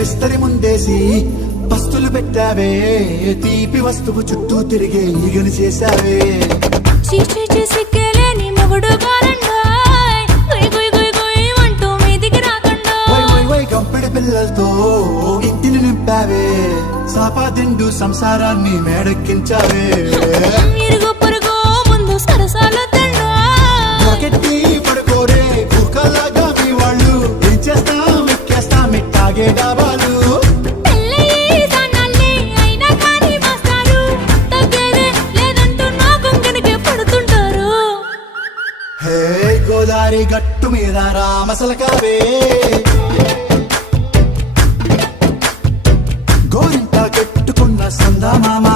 విస్తరి ముందేసి పస్తులు పెట్టావే తీపి వస్తువు చుట్టూ తిరిగే ఈగలు చేశావే చీచి సిక్కేలేని మొగుడు బారండాయ్ గుయ్ గుయ్ గుయ్ గుయ్ అంటూ మీదికి రాకుండా వై వై వై గంపెడి పిల్లలతో ఇంటిని నింపావే సాపాదిండు సంసారాన్ని మేడెక్కించావే ఇరుగు పొరుగు ముందు సరసాలు గట్టి పడుకోరే కుక్కలాగా మీ వాళ్ళు ఏం చేస్తాం ఎక్కేస్తాం ఇట్టాగే డాబాలు హే గోదారి గట్టు మీద రామసలకావే గోరింట కట్టుకున్న సందా మామ